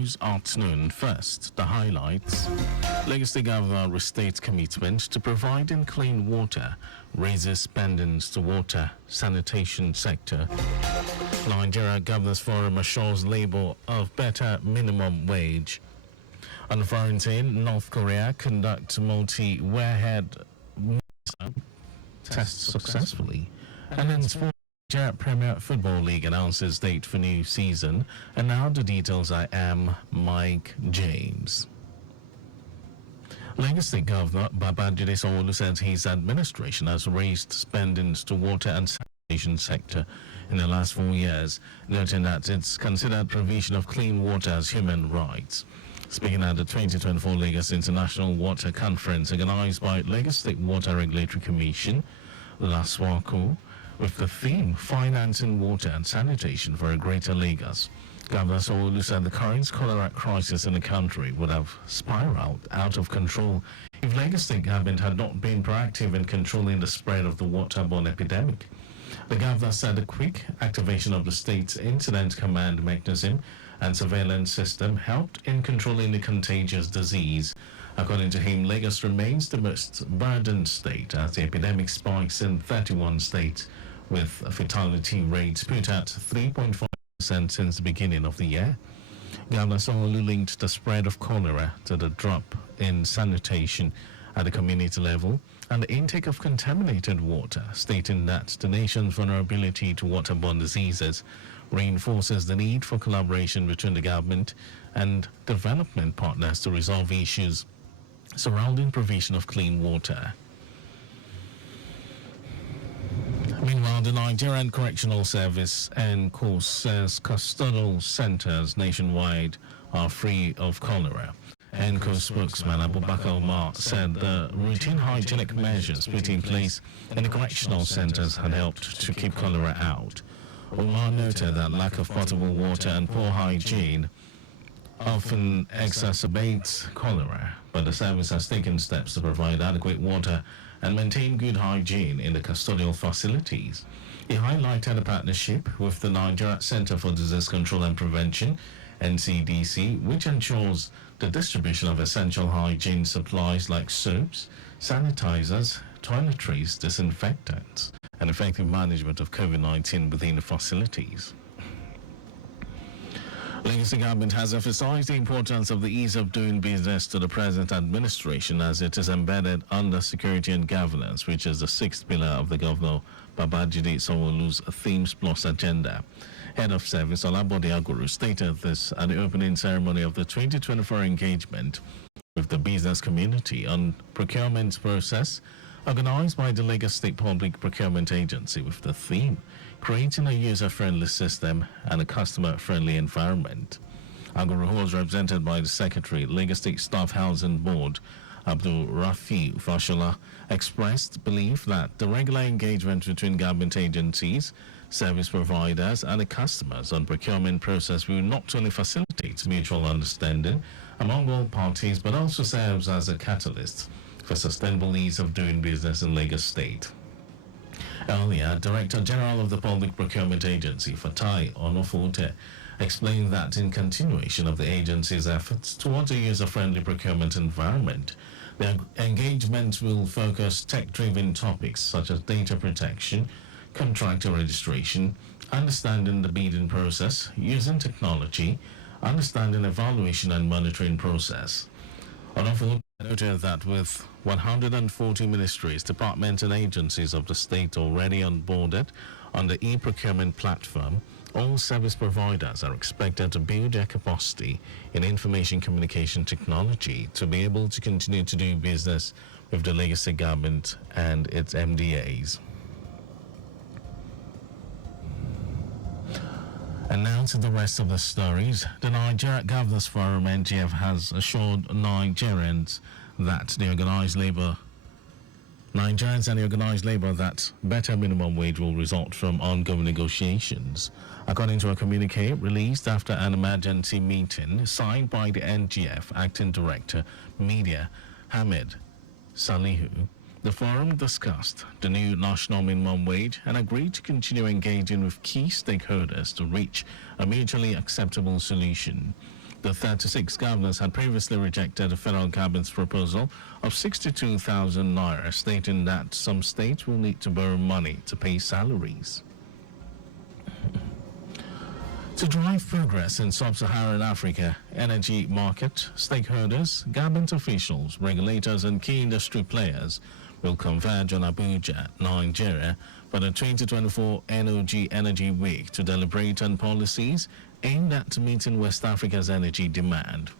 News afternoon. First, the highlights. Lagos State Governor restates commitment to providing clean water, raises spending to water sanitation sector. Nigeria Governors Forum assures labour of better minimum wage. On quarantine, North Korea conduct multi-warhead missile test successfully. And in sport, Nigeria Premier Football League announces date for new season. And now the details. I am Mike James. Lagos State Governor Babajide Sanwo-Olu says his administration has raised spending to water and sanitation sector in the last 4 years, noting that it's considered provision of clean water as human rights. Speaking at the 2024 Lagos International Water Conference organized by Lagos State Water Regulatory Commission, LASWACO, with the theme Financing Water and Sanitation for a Greater Lagos, Governor Sanwo-Olu said the current cholera crisis in the country would have spiraled out of control if Lagos State government had not been proactive in controlling the spread of the waterborne epidemic. The governor said the quick activation of the state's incident command mechanism and surveillance system helped in controlling the contagious disease. According to him, Lagos remains the most burdened state as the epidemic spikes in 31 states, with fatality rates put at 3.5% since the beginning of the year. Governor Sanwo-Olu linked the spread of cholera to the drop in sanitation at the community level and the intake of contaminated water, stating that the nation's vulnerability to waterborne diseases reinforces the need for collaboration between the government and development partners to resolve issues surrounding provision of clean water. Meanwhile, the Nigerian Correctional Service and custodial centers nationwide are free of cholera. NCO spokesman Abubakar Omar said the routine hygienic measures put in place in the correctional centers had helped to keep cholera out. Omar noted that lack of potable water and poor hygiene often exacerbates cholera, but the service has taken steps to provide adequate water and maintain good hygiene in the custodial facilities. He highlighted a partnership with the Nigeria Center for Disease Control and Prevention, NCDC, which ensures the distribution of essential hygiene supplies like soaps, sanitizers, toiletries, disinfectants, and effective management of COVID-19 within the facilities. Lagos government has emphasized the importance of the ease of doing business to the present administration as it is embedded under security and governance, which is the sixth pillar of the Governor Babajide Sanwo-Olu's Themes Plus agenda. Head of Service Olabode Aguru stated this at the opening ceremony of the 2024 engagement with the business community on procurement process organized by the Lagos State Public Procurement Agency with the theme creating a user-friendly system and a customer-friendly environment. Aguru, who was represented by the Secretary, Lagos State Staff Housing Board, Abdul Rafi Fashola, expressed belief that the regular engagement between government agencies, service providers, and the customers on procurement process will not only facilitate mutual understanding among all parties, but also serves as a catalyst for sustainable ease of doing business in Lagos State. Earlier, Director General of the Public Procurement Agency, Fatai Onofote, explained that in continuation of the agency's efforts towards a user-friendly procurement environment, the engagement will focus tech-driven topics such as data protection, contractor registration, understanding the bidding process, using technology, understanding evaluation and monitoring process. Onofote noted that with 140 ministries, departments and agencies of the state already onboarded on the e-procurement platform, all service providers are expected to build their capacity in information communication technology to be able to continue to do business with the Lagos State government and its MDAs. And now to the rest of the stories. The Nigeria Governors Forum, NGF, has assured Nigerians and the organized labor that better minimum wage will result from ongoing negotiations. According to a communique released after an emergency meeting signed by the NGF Acting Director, Media, Hamid Salihu, the forum discussed the new national minimum wage and agreed to continue engaging with key stakeholders to reach a mutually acceptable solution. The 36 governors had previously rejected the federal cabinet's proposal of 62,000 naira, stating that some states will need to borrow money to pay salaries. To drive progress in sub-Saharan Africa energy market, stakeholders, government officials, regulators and key industry players will converge on Abuja, Nigeria for the 2024 NOG Energy Week to deliberate on policies aimed at meeting West Africa's energy demand.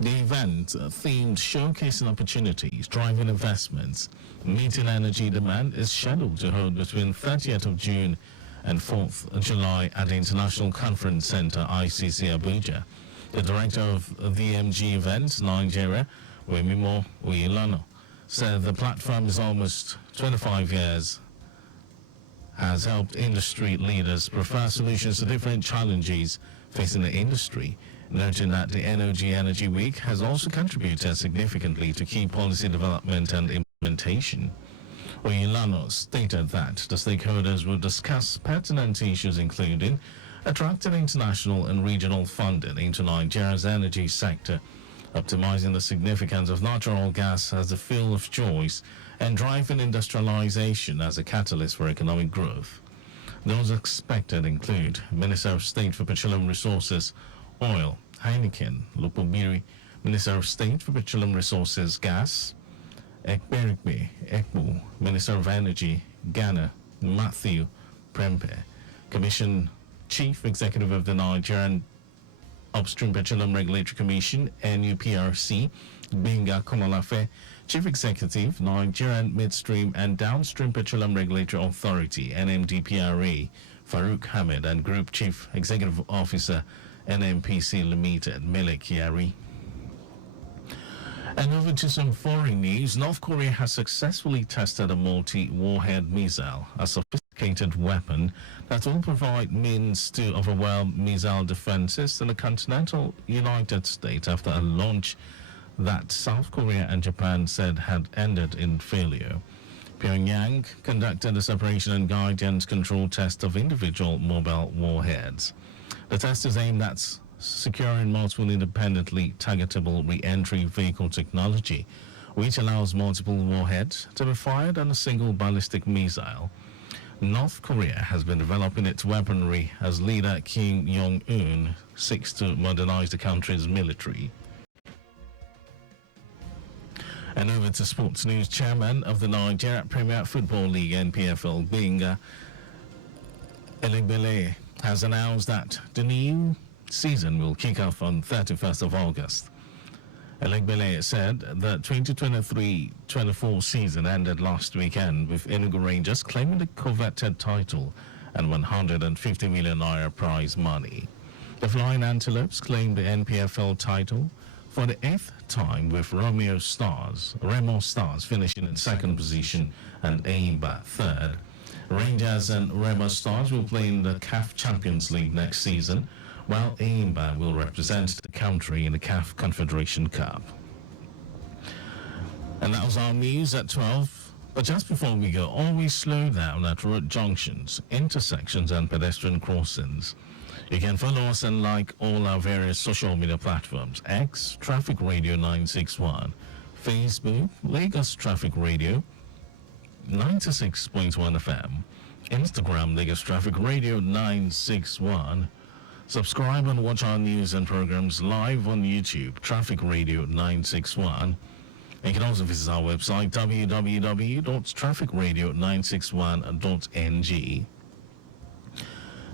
The event, themed Showcasing Opportunities, Driving Investments, Meeting Energy Demand, is scheduled to hold between 30th of June and 4th July at the International Conference Center, ICC Abuja. The director of the MG event, Nigeria, Wemimo Oyelano, said the platform is almost 25 years, has helped industry leaders prefer solutions to different challenges facing the industry, noting that the NOG Energy Week has also contributed significantly to key policy development and implementation. Oyelano stated that the stakeholders will discuss pertinent issues including attracting international and regional funding into Nigeria's energy sector, optimizing the significance of natural gas as the fuel of choice, and driving industrialization as a catalyst for economic growth. Those expected include Minister of State for Petroleum Resources, Oil, Heineken, Lupobiri, Minister of State for Petroleum Resources, Gas, Ekberikbe, Ekbu, Minister of Energy, Ghana, Matthew Prempe, Commission Chief Executive of the Nigerian Upstream Petroleum Regulatory Commission, NUPRC, Benga Komolafe, Chief Executive, Nigerian Midstream and Downstream Petroleum Regulatory Authority, NMDPRA, Farouk Hamid, and Group Chief Executive Officer, NMPC Limited, Mele Kyari. And over to some foreign news. North Korea has successfully tested a multi-warhead missile, a sophisticated weapon that will provide means to overwhelm missile defenses in the continental United States after a launch that South Korea and Japan said had ended in failure. Pyongyang conducted a separation and guidance control test of individual mobile warheads. The test is aimed at securing multiple independently targetable re-entry vehicle technology, which allows multiple warheads to be fired on a single ballistic missile. North Korea has been developing its weaponry as leader Kim Jong-un seeks to modernize the country's military. And over to sports news. Chairman of the Nigeria Premier Football League, NPFL, Benga Elegbele, has announced that the new season will kick off on 31st of August. Elegbele said the 2023-24 season ended last weekend with Enugu Rangers claiming the coveted title and 150 million naira prize money. The Flying Antelopes claimed the NPFL title for the 8th time, with Remo Stars finishing in second position and Eimba third. Rangers and Remo Stars will play in the CAF Champions League next season, while Eimba will represent the country in the CAF Confederation Cup. And that was our news at 12. But just before we go, always slow down at road junctions, intersections and pedestrian crossings. You can follow us and like all our various social media platforms: X, Traffic Radio 961, Facebook, Lagos Traffic Radio 96.1 FM, Instagram, Lagos Traffic Radio 961. Subscribe and watch our news and programs live on YouTube, Traffic Radio 961. And you can also visit our website, www.trafficradio961.ng.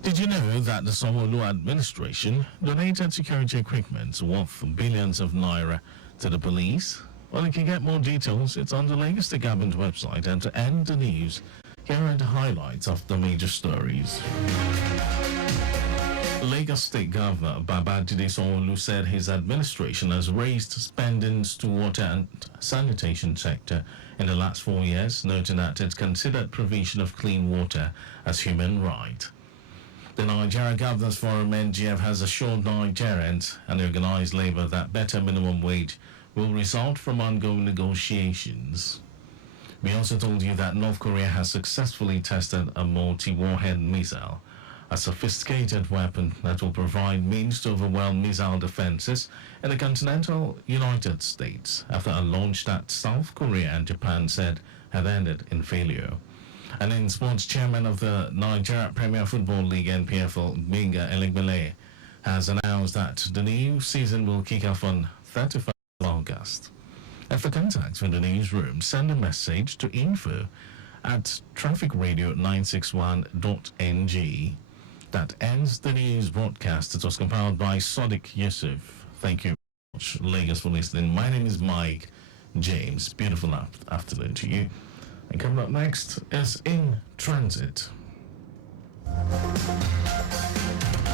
Did you know that the Sanwo-Olu administration donated security equipment worth billions of naira to the police? Well, you can get more details. It's on the Lagos State Government website. And to end the news, here are the highlights of the major stories. Lagos State Governor Babajide Sanwo-Olu said his administration has raised spendings to water and sanitation sector in the last 4 years, noting that it considered provision of clean water as human right. The Nigeria Governors Forum NGF has assured Nigerians and organized labor that better minimum wage will result from ongoing negotiations. We also told you that North Korea has successfully tested a multi-warhead missile, a sophisticated weapon that will provide means to overwhelm missile defenses in the continental United States after a launch that South Korea and Japan said had ended in failure. And in sports, chairman of the Nigeria Premier Football League NPFL, Gbenga Elegbele, has announced that the new season will kick off on 31st of August. And for contacts with the newsroom, send a message to info@trafficradio961.ng. That ends the news broadcast. It was compiled by Sadiq Yusuf. Thank you very much, Lagos, for listening. My name is Mike James. Beautiful afternoon to you. And coming up next is In Transit.